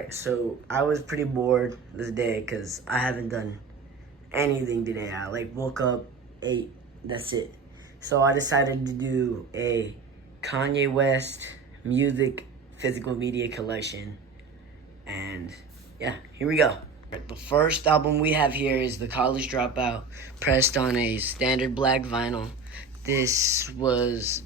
Alright, so I was pretty bored this day because I haven't done anything today. I woke up, ate, that's it. So I decided to do a Kanye West music physical media collection. And yeah, here we go. The first album we have here is The College Dropout, pressed on a standard black vinyl. This was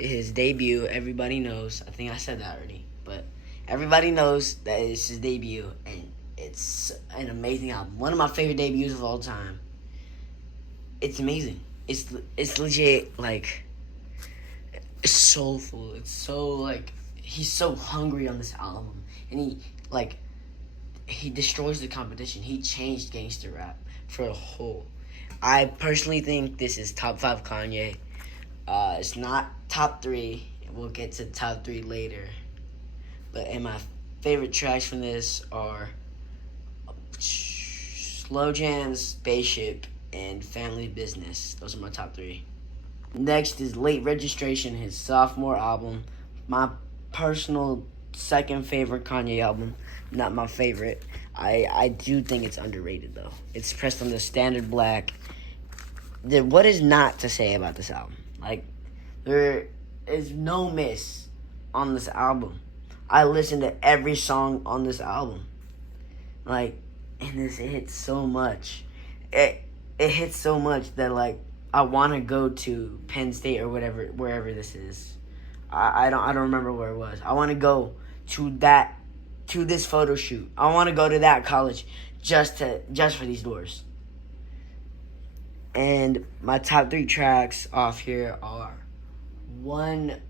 his debut. Everybody knows. I think I said that already, but everybody knows that it's his debut, and it's an amazing album. One of my favorite debuts of all time. It's amazing. It's legit, like, it's soulful. It's so, like, he's so hungry on this album, and he destroys the competition. He changed gangster rap for a whole. I personally think this is top 5 Kanye. It's not top 3. We'll get to top 3 later. And my favorite tracks from this are Slow Jams, Spaceship, and Family Business. Those are my top 3. Next is Late Registration, his sophomore album. My personal second favorite Kanye album. Not my favorite. I do think it's underrated, though. It's pressed on the standard black. What is not to say about this album? Like, there is no miss on this album. I listened to every song on this album. And it hits so much. It hits so much that, I want to go to Penn State or wherever this is. I don't remember where it was. I want to go to this photo shoot. I want to go to that college just for these doors. And my top 3 tracks off here are 1,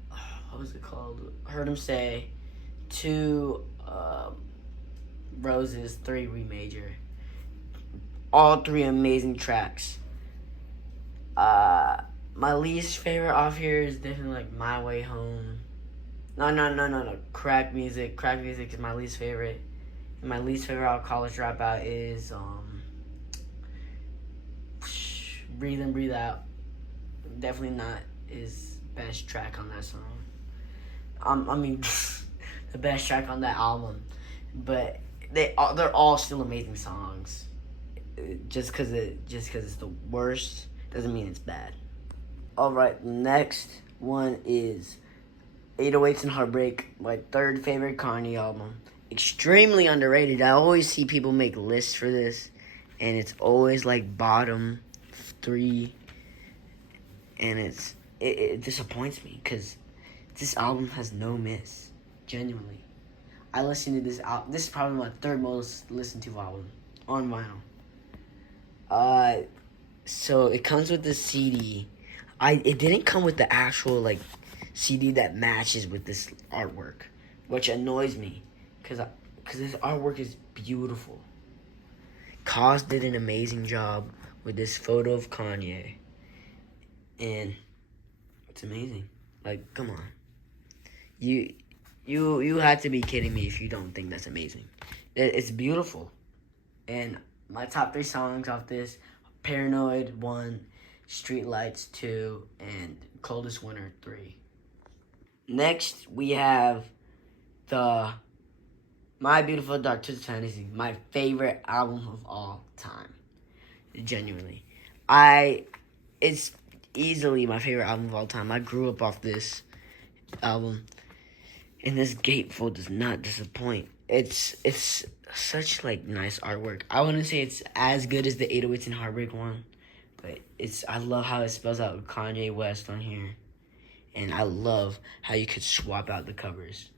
what was it called? Heard Him Say. 2, Roses. 3, Remajor. All 3 amazing tracks. My least favorite off here is definitely My Way Home. No. Crack Music. Crack Music is my least favorite. And my least favorite out of College Dropout is Breathe In, Breathe Out. Definitely not his best track on that song. The best track on that album. But they're all still amazing songs. Just because it's the worst doesn't mean it's bad. Alright, next one is 808s and Heartbreak, my third favorite Kanye album. Extremely underrated. I always see people make lists for this, and it's always bottom 3, and it disappoints me because this album has no miss. Genuinely, I listened to this album. This is probably my third most listened to album on vinyl. So it comes with the CD. It didn't come with the actual CD that matches with this artwork, which annoys me because this artwork is beautiful. Cos did an amazing job with this photo of Kanye, and it's amazing. Come on, you had to be kidding me if you don't think that's amazing. It's beautiful. And my top 3 songs off this: Paranoid 1, Streetlights 2, and Coldest Winter 3. Next, we have the My Beautiful Dark Twisted Fantasy, my favorite album of all time. Genuinely. It's easily my favorite album of all time. I grew up off this album, and this gatefold does not disappoint. It's such nice artwork. I wouldn't say it's as good as the 808s and Heartbreak one, but I love how it spells out Kanye West on here. And I love how you could swap out the covers.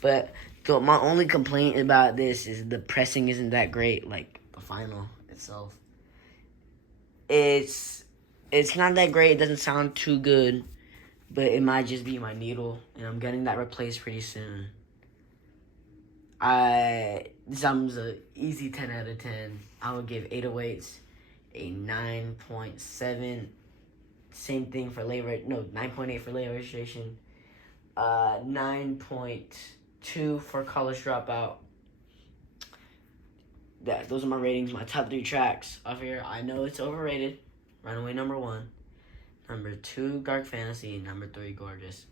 But my only complaint about this is the pressing isn't that great, the vinyl itself. It's not that great. It doesn't sound too good, but it might just be my needle, and I'm getting that replaced pretty soon. This album's an easy 10 out of 10. I would give 808s a 9.7. Same thing for 9.8 for Late Registration. 9.2 for College Dropout. Those are my ratings, my top 3 tracks off here. I know it's overrated. Runaway number 1. Number 2, Dark Fantasy. Number 3, Gorgeous.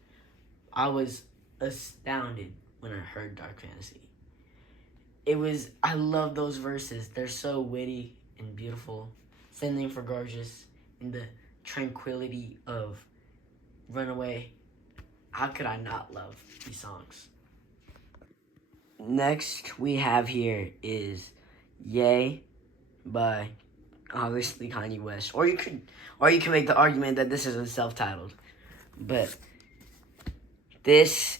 I was astounded when I heard Dark Fantasy. I love those verses. They're so witty and beautiful. Same thing for Gorgeous in the tranquility of Runaway. How could I not love these songs? Next we have here is Yay by obviously Kanye West. Or you can make the argument that this is a self-titled. But this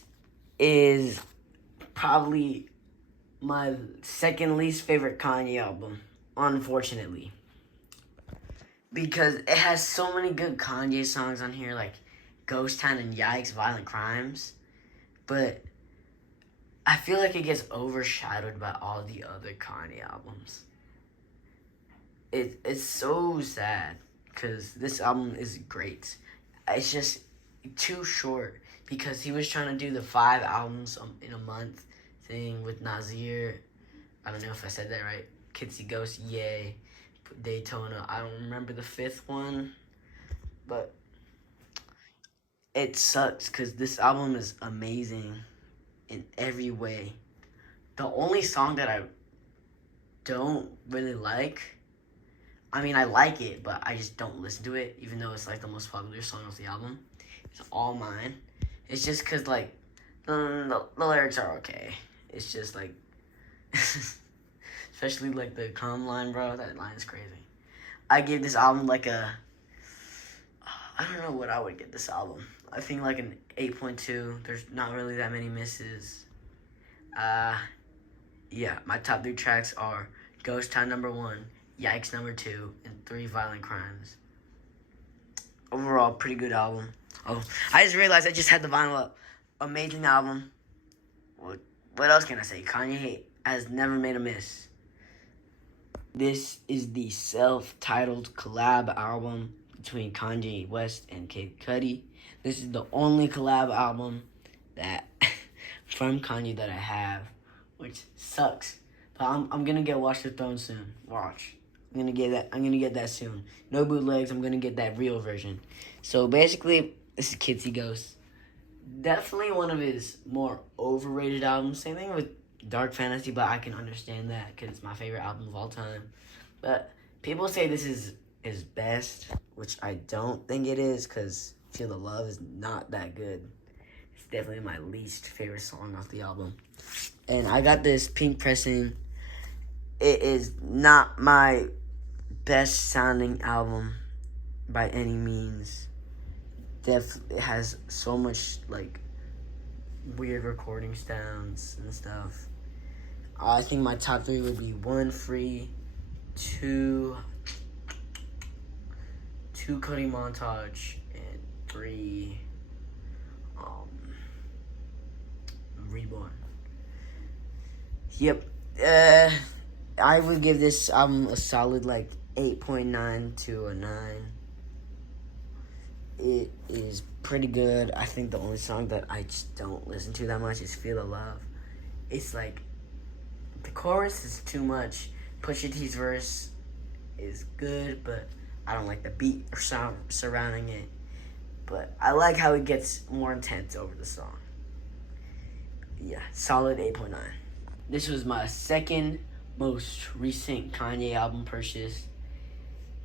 is probably my second least favorite Kanye album, unfortunately. Because it has so many good Kanye songs on here, like Ghost Town and Yikes, Violent Crimes. But I feel like it gets overshadowed by all the other Kanye albums. It's so sad because this album is great. It's just too short because he was trying to do the 5 albums in a month thing with Nasir. I don't know if I said that right. Kids See Ghosts, Yay, Daytona. I don't remember the 5th one, but it sucks because this album is amazing in every way. The only song that I don't really like, I mean, I like it, but I just don't listen to it, even though it's like the most popular song of the album. It's All Mine. It's just because, like, the lyrics are okay. It's just like, especially like the calm line, bro. That line is crazy. I give this album like I don't know what I would give this album. I think like an 8.2. There's not really that many misses. Yeah, my top 3 tracks are Ghost Town number 1, Yikes number 2, and 3 Violent Crimes. Overall, pretty good album. Oh, I just realized I just had the vinyl up. Amazing album. What else can I say? Kanye has never made a miss. This is the self-titled collab album between Kanye West and Kid Cudi. This is the only collab album that from Kanye that I have, which sucks. But I'm gonna get Watch the Throne soon. Watch. I'm gonna get that soon. No bootlegs. I'm gonna get that real version. So basically, this is Kids See Ghosts. Definitely one of his more overrated albums. Same thing with Dark Fantasy, but I can understand that because it's my favorite album of all time. But people say this is his best, which I don't think it is because Feel the Love is not that good. It's definitely my least favorite song off the album. And I got this pink pressing. It is not my best sounding album by any means. It has so much like weird recording sounds and stuff. I think my top 3 would be 1 Free, 2 Cody Montage, and 3 Reborn. Yep. I would give this album a solid like 8.9 to a 9. It is pretty good. I think the only song that I just don't listen to that much is Feel the Love. It's like the chorus is too much. Pusha T's verse is good, but I don't like the beat or sound surrounding it. But I like how it gets more intense over the song. Yeah, solid 8.9. This was my second most recent Kanye album purchase,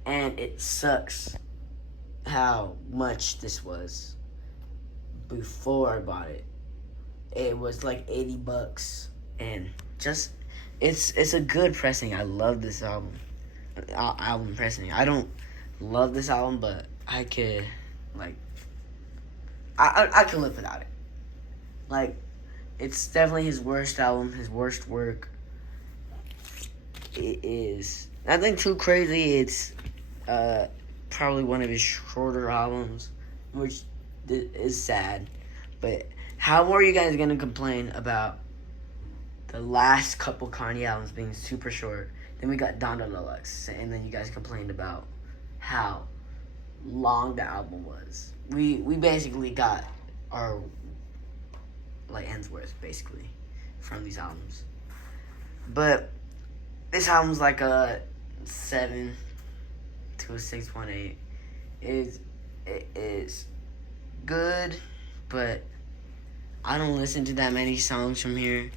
and it sucks how much this was before I bought it. It was like $80, and just it's a good pressing. I love this album pressing. I don't love this album, but I could like I could live without it. Like, it's definitely his worst album, his worst work. It is nothing too crazy. It's probably one of his shorter albums, which is sad. But how are you guys gonna complain about the last couple Kanye albums being super short? Then we got Donda Deluxe, and then you guys complained about how long the album was. We basically got our like ends worth basically from these albums. But this album's like a 7 to a 6.8. It is good, but I don't listen to that many songs from here.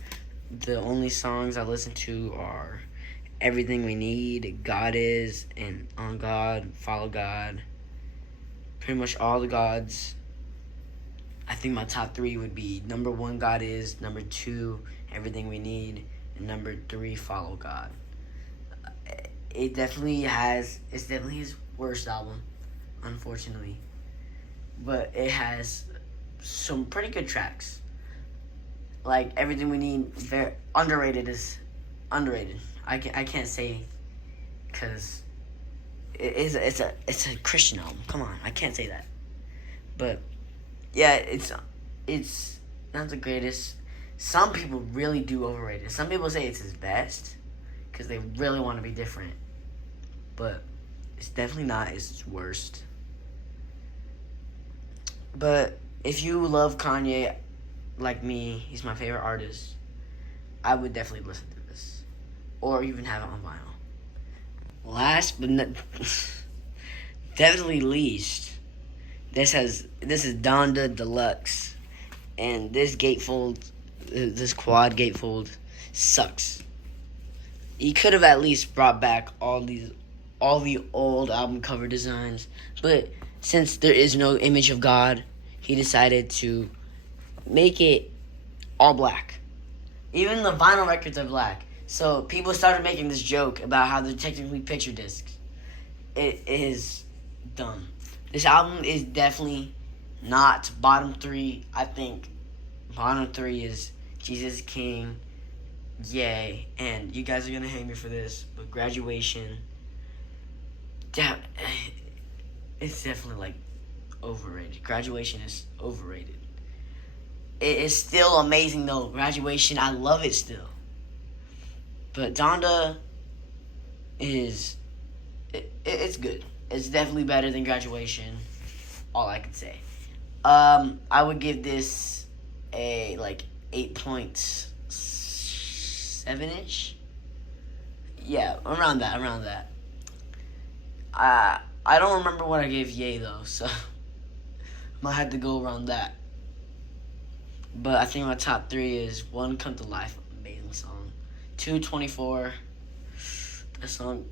The only songs I listen to are Everything We Need, God Is, and On God, Follow God. Pretty much all the gods. I think my top 3 would be number 1, God Is, number 2, Everything We Need, and number 3, Follow God. It's definitely his worst album, unfortunately. But it has some pretty good tracks. Like Everything We Need, very underrated is underrated. I can't say because it's a Christian album. Come on, I can't say that. But yeah, it's not the greatest. Some people really do overrate it. Some people say it's his best because they really want to be different. But it's definitely not his worst. But if you love Kanye like me, he's my favorite artist, I would definitely listen to this. Or even have it on vinyl. Last but not, definitely least, this is Donda Deluxe. And this quad gatefold sucks. He could have at least brought back all the old album cover designs, but since there is no image of God, he decided to make it all black. Even the vinyl records are black. So people started making this joke about how they're technically picture discs. It is dumb. This album is definitely not bottom 3. I think bottom 3 is Jesus King, Yay, and you guys are gonna hate me for this, but Graduation. It's definitely like overrated. Graduation is overrated. It is still amazing though. Graduation, I love it still. But Donda is it's good. It's definitely better than Graduation. All I can say. I would give this a like 8.7-ish. Yeah, around that. I don't remember what I gave Ye though, so might have to go around that. But I think my top 3 is 1, Come to Life, amazing song. 2, 24. That song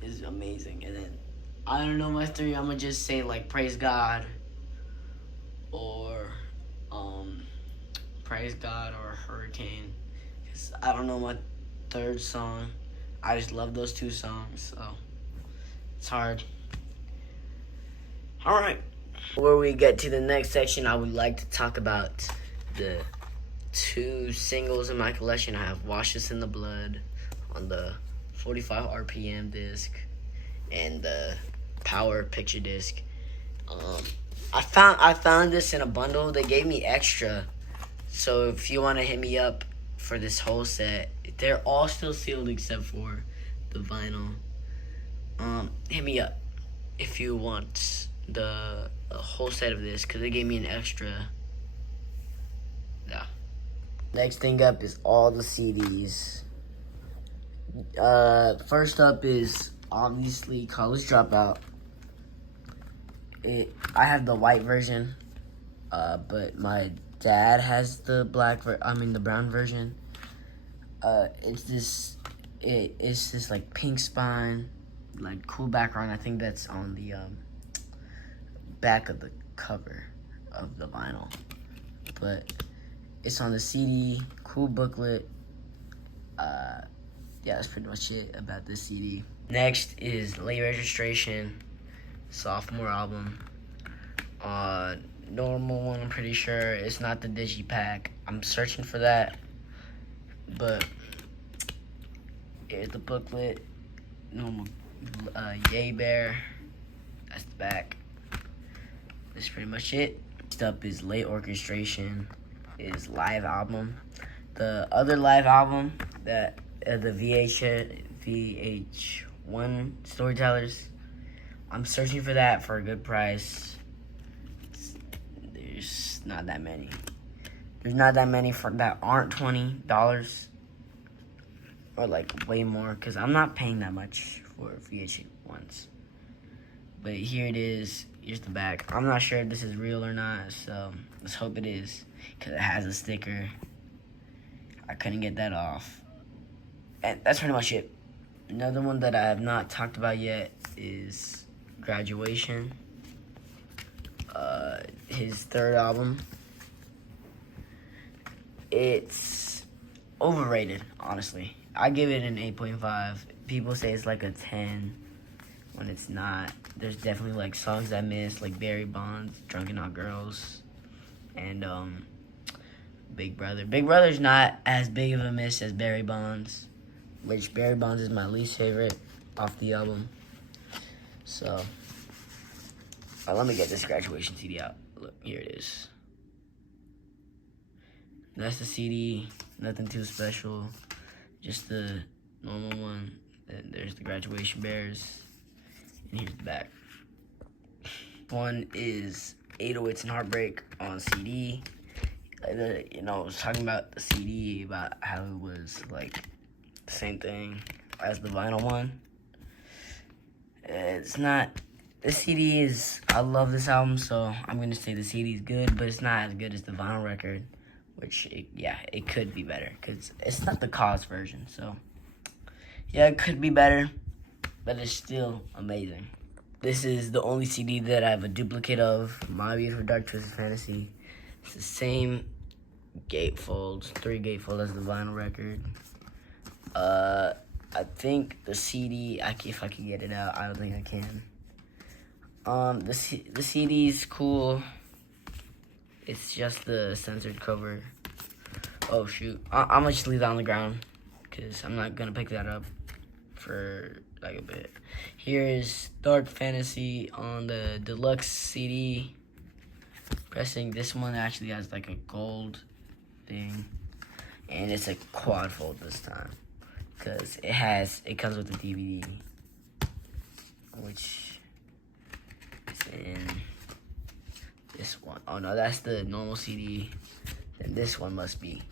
is amazing. And then I don't know my 3. I'm gonna just say like Praise God or Praise God or Hurricane. 'Cause I don't know my 3rd song. I just love those 2 songs, so it's hard. All right. Before we get to the next section, I would like to talk about the 2 singles in my collection. I have Wash Us in the Blood on the 45 RPM disc and the Power picture disc. I found this in a bundle. They gave me extra. So if you want to hit me up for this whole set, they're all still sealed except for the vinyl. Hit me up if you want the whole set of this, because they gave me an extra. Yeah. Next thing up is all the CDs. First up is obviously College Dropout. I have the white version, but my dad has the the brown version. It's this like pink spine, like cool background. I think that's on the back of the cover of the vinyl, but it's on the CD. Cool booklet. Yeah, that's pretty much it about this CD. Next is Late Registration, sophomore album. Normal one, I'm pretty sure. It's not the digipack. I'm searching for that. But here's the booklet. Normal Yay Bear. That's the back. That's pretty much it. Next up is Late Orchestration, is live album. The other live album that the VH1 Storytellers, I'm searching for that for a good price. There's not that many. There's not that many that aren't $20 or like way more, because I'm not paying that much for VH1s. But here it is. Here's the back. I'm not sure if this is real or not, so let's hope it is, because it has a sticker. I couldn't get that off. And that's pretty much it. Another one that I have not talked about yet is Graduation. His third album. It's overrated, honestly. I give it an 8.5. People say it's like a 10 when it's not. There's definitely like songs I miss, like Barry Bonds, Drunken Out Girls, and Big Brother. Big Brother's not as big of a miss as Barry Bonds, which Barry Bonds is my least favorite off the album. So, let me get this Graduation CD out. Look, here it is. That's the CD, nothing too special, just the normal one. Then there's the Graduation Bears, and here's the back. One is 808s and Heartbreak on CD. I was talking about the CD, about how it was like the same thing as the vinyl one. It's not. The CD is. I love this album, so I'm gonna say the CD is good, but it's not as good as the vinyl record, which it could be better because it's not the Cause version. So yeah, it could be better, but it's still amazing. This is the only CD that I have a duplicate of. My Beautiful Dark Twisted Fantasy. It's the same gatefold, 3 gatefold as the vinyl record. I think the CD, if I can get it out, I don't think I can. The CD's cool. It's just the censored cover. Oh shoot, I'm gonna just leave that on the ground because I'm not gonna pick that up for like a bit. Here's Dark Fantasy on the deluxe CD pressing. This one actually has like a gold thing, and it's a quad fold this time because it comes with a DVD, which is in this one. Oh no, that's the normal CD. Then this one must be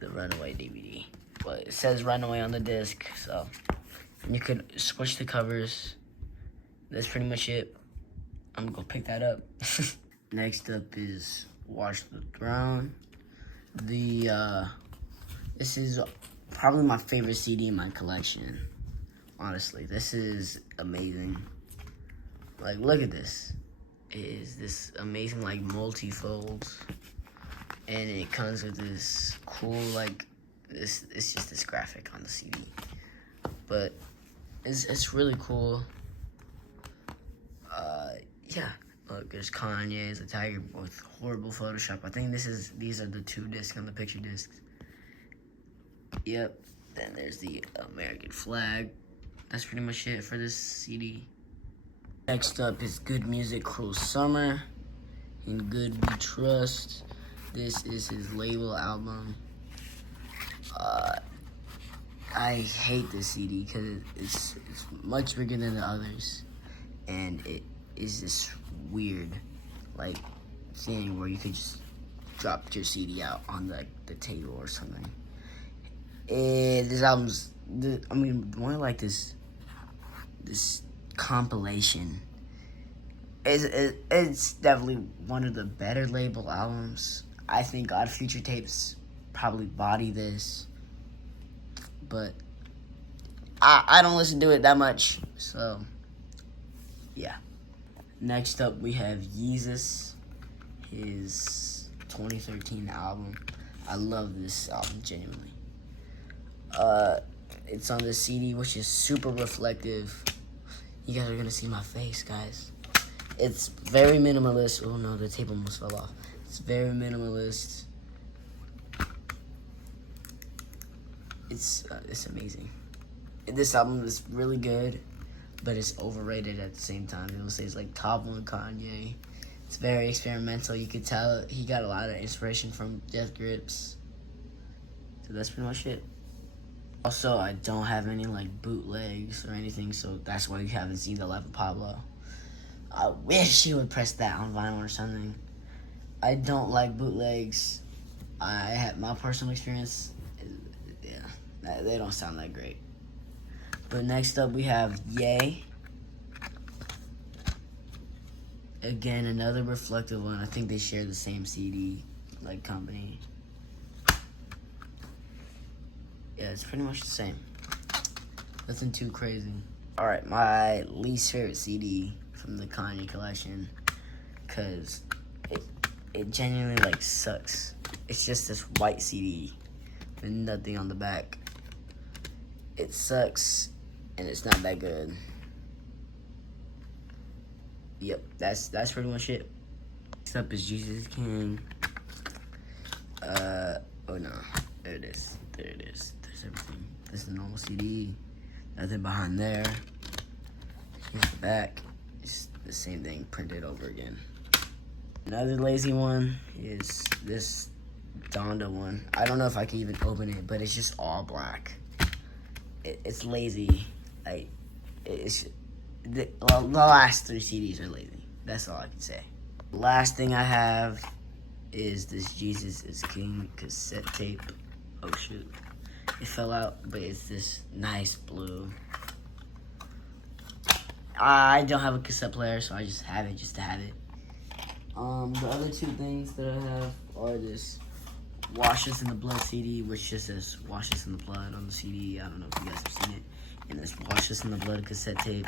the Runaway DVD. But it says Runaway on the disc, so you could switch the covers. That's pretty much it. I'm gonna go pick that up. Next up is Watch the Throne. This is probably my favorite CD in my collection. Honestly, this is amazing. Like, look at this. It is this amazing, like, multi-fold. And it comes with this cool, like, it's just this graphic on the CD. But it's really cool. Yeah. Look, there's Kanye as a tiger with horrible Photoshop. I think these are the 2 discs on the picture discs. Yep. Then there's the American flag. That's pretty much it for this CD. Next up is Good Music, Cruel Summer. In Good We Trust. This is his label album. I hate this CD because it's much bigger than the others, and it is this weird, like, thing where you could just drop your CD out on the table or something. And this album's, more like this compilation. It's definitely one of the better label albums. I think Odd Future Tapes probably body this, but I don't listen to it that much, so yeah. Next up, we have Yeezus, his 2013 album. I love this album, genuinely. It's on the CD, which is super reflective. You guys are gonna see my face, guys. It's very minimalist. Oh no, the tape almost fell off. It's very minimalist. It's amazing. This album is really good, but it's overrated at the same time. People say it's like top 1 Kanye. It's very experimental. You could tell he got a lot of inspiration from Death Grips. So that's pretty much it. Also, I don't have any like bootlegs or anything, so that's why you haven't seen The Life of Pablo. I wish he would press that on vinyl or something. I don't like bootlegs. I have my personal experience. Yeah, they don't sound that great. But next up we have Ye. Again, another reflective one. I think they share the same CD, like, company. Yeah, it's pretty much the same. Nothing too crazy. Alright, my least favorite CD from the Kanye collection, because it genuinely, like, sucks. It's just this white CD with nothing on the back. It sucks, and it's not that good. Yep, that's pretty much it. Next up is Jesus is King. Oh no, there it is. There's everything. This is the normal CD. Nothing behind there. Here's the back. It's the same thing printed over again. Another lazy one is this Donda one. I don't know if I can even open it, but it's just all black. It's lazy. Like, it's the last 3 CDs are lazy. That's all I can say. Last thing I have is this Jesus is King cassette tape. Oh shoot, it fell out, but it's this nice blue. I don't have a cassette player, so I just have it just to have it. The other 2 things that I have are this Wash Us in the Blood CD, which just says Wash Us in the Blood on the CD. I don't know if you guys have seen it. And this Wash Us in the Blood cassette tape.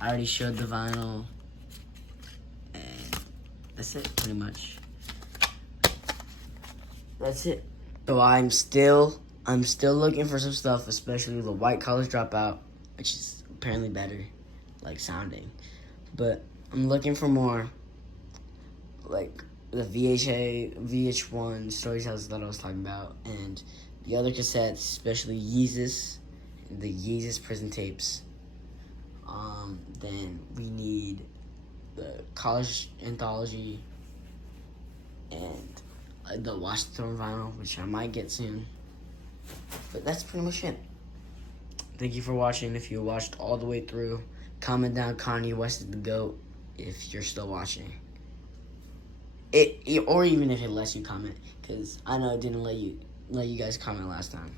I already showed the vinyl. And that's it, pretty much. That's it. So I'm still looking for some stuff, especially the White College Dropout, which is apparently better, like, sounding. But I'm looking for more, like the VH1 Storytellers that I was talking about, and the other cassettes, especially Yeezus, the Yeezus prison tapes. Then we need the college anthology and the Watch the Throne vinyl, which I might get soon. But that's pretty much it. Thank you for watching. If you watched all the way through, comment down Kanye West is the GOAT if you're still watching. Or even if it lets you comment, because I know it didn't let you guys comment last time.